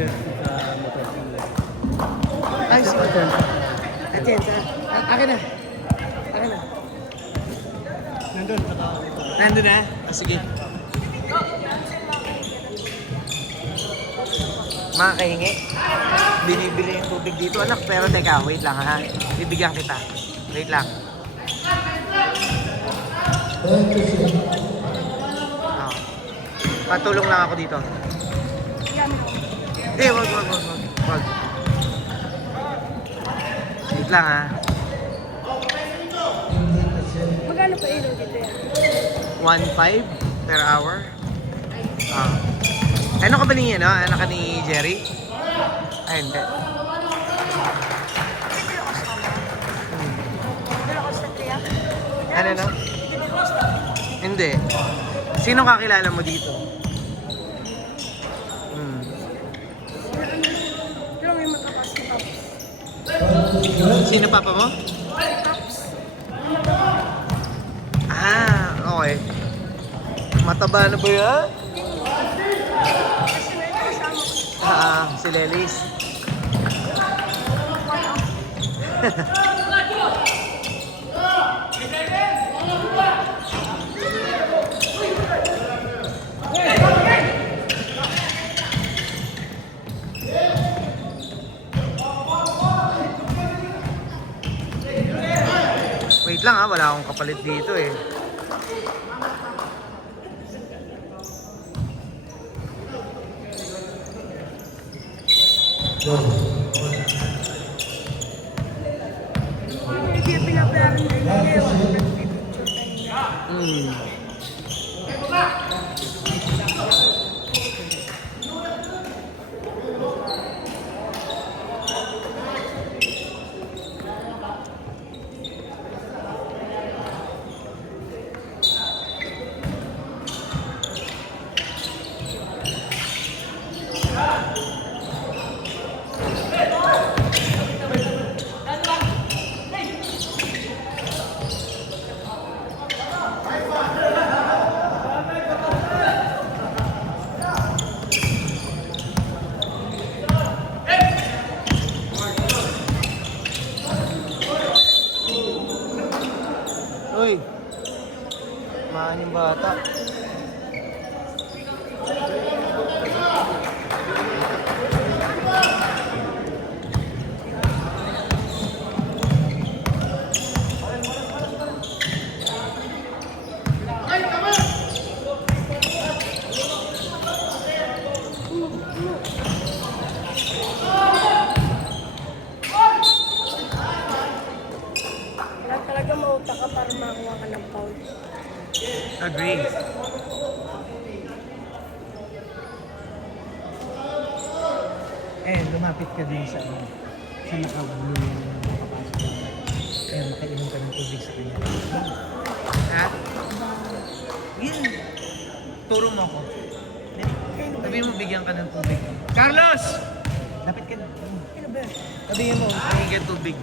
jersey sa motor. Ay, sige. Atensya. Akin na. Akin na. Nandun. Nandun na? Sige. Mga kahingi, binibili yung tubig dito. Anak, pero teka, wait lang ha. Bibigyan kita. Wait lang. Oh. Patulong lang ako dito. Hindi, wag. Wait lang ha. Magkano pa ilaw dito yan? 1.5 per hour. Ano ka ba niya, no? Ano ka ni Jerry? Ay, hindi. Ano na? Hindi. Sino kakilala mo dito? Pero may matakas na tapos. Sino papa mo? Ah, okay. Mataba na ba yan? Kasi may kasama ko. Si Lelis. Wait lang ha, wala akong kapalit dito eh. Hindi yung pinapayaran na hindi. Uy! Mahan yung bata. Kailangan talaga mauta ka para makakuha ka ng foul. Agree. Lumapit ka din sa naka-blue yung makapasok. Makainom ka ng tubig sa kanya. Ha? Yan. Turo mo ako. Sabihin mo, bigyan ka ng tubig. Carlos! Lapit ka na. Ano ba? Sabihin mo, bigyan ka ng tubig.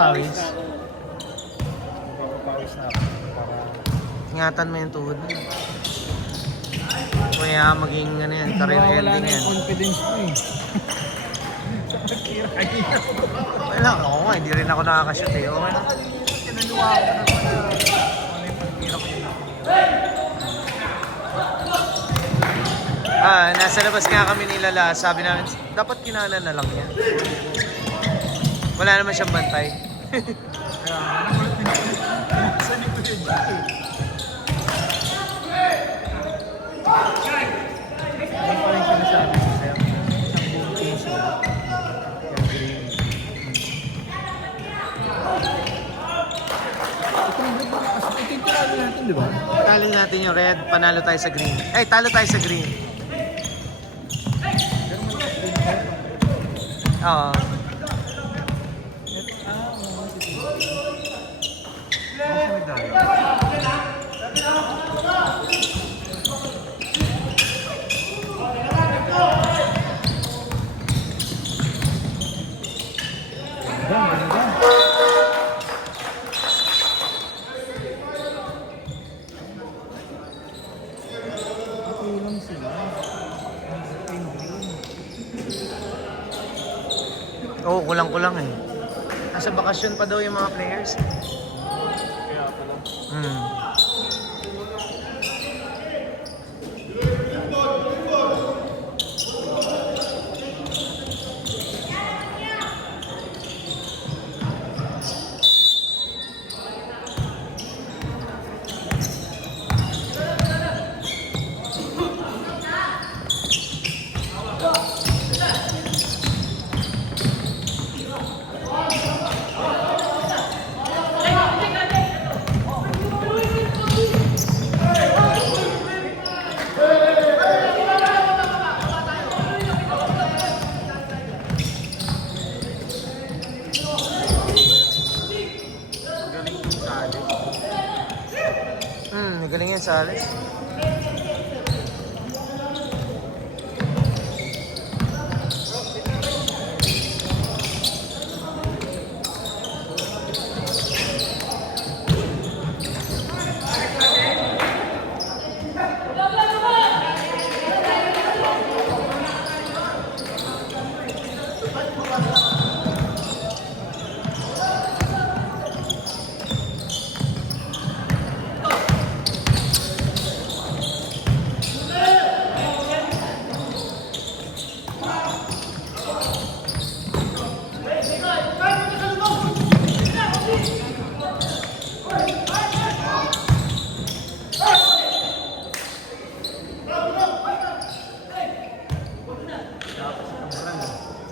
Papawis. Papawis na ako para Ingatan mo yung tuhod mo. Kaya maging ano yan, career wala ending na yan. yung confidence mo eh. Wala, ako nga, hindi rin ako nakakashoot eh. Okay na. Kinaluwa ko na pala. Ano yung pagkira ko yun? Nasa labas nga kami nilala. Sabi namin, dapat kinana na lang yan. Wala naman siyang bantay. Ano pa rin sinasabi ko sa'yo? Isang buong piso. Yung green. Ito yung tinalo natin, di ba? Talo natin yung red, panalo tayo sa green. Ay, talo tayo sa green. Oo. Kulang sila. Oo, kulang-kulang eh. Nasa bakasyon pa daw yung mga players. Kaya pala. Hmm. Galing yan sa alis.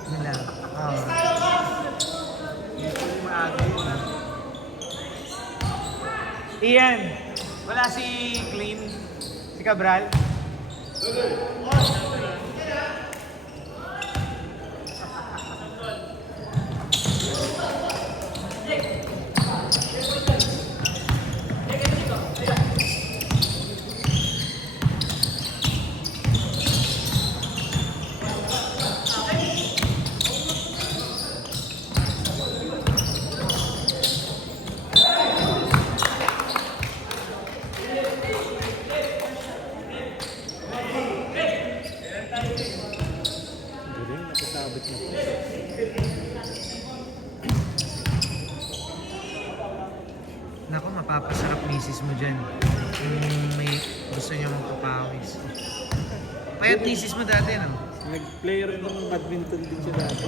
Nila. Ian, wala si Clean, si Cabral. Galing, nakasabit na. Naku, mapapasarap misis mo dyan. Kung may gusto niya magpapawis. Payat misis mo dati, no? Nag-player ng badminton din siya dati.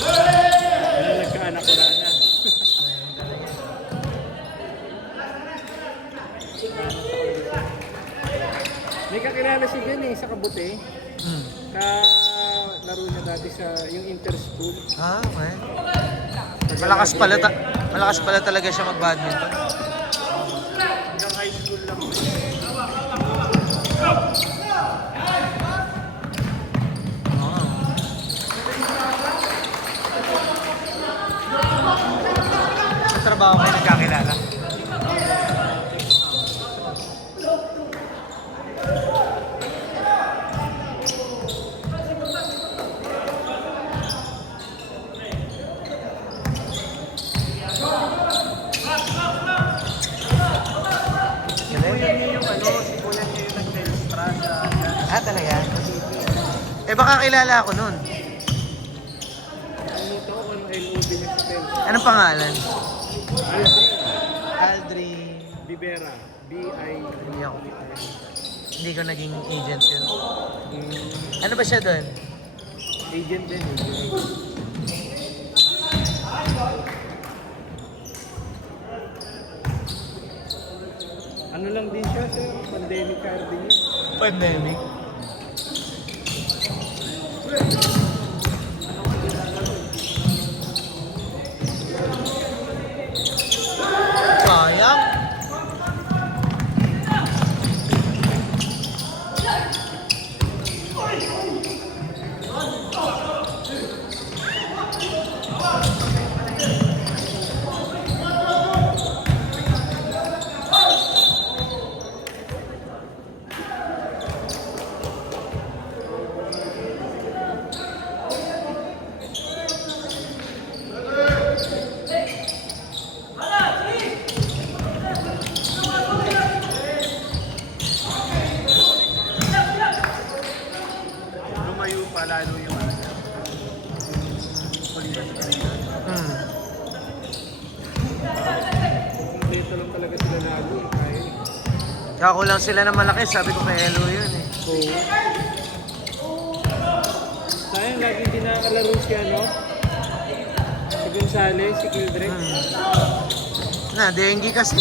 Kaya nagkaanak ko na. May kakilala siya dyan eh, sa Kabute. Hmm. Laro niya dati sa yung inter-school. Okay. Malakas pala talaga siya mag-badminton. Hanggang high school lang. Sa trabaho kayo nagkakilala? Talaga? Eh baka kilala ako nun. Dito ako ng LOB na si Tel. Anong pangalan? Aldrin Aldrin. Bibera. B-I. Hindi ako. Hindi ko naging agent yun. Hmm. Ano ba siya doon? Agent din. Agent. Ano lang din siya, sir? Pandemic card din yun. Pandemic. Sayang. Lumayo pa lalo yung ano niya. Palitas ka nila. Hmm. Kompleto lang talaga sila lalo eh. Kaya eh. Kakulang sila ng malaki. Sabi ko kay Elo yun eh. Oo. Sayang lagi din nakakalaro si ano? Si Gonzales, si Kildrex. Na, dengue kasi.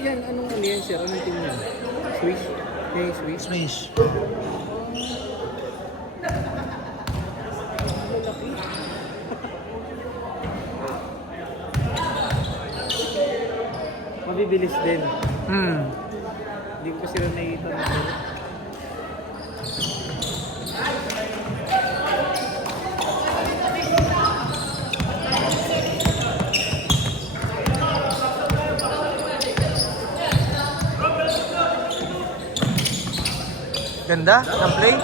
Yan, anong ano yan sir? Anong team yan? Swiss? Hey, Swiss? Swish. Mabibilis din. Hmm. Hindi ko sila nakikita na ito. Ganda ng play.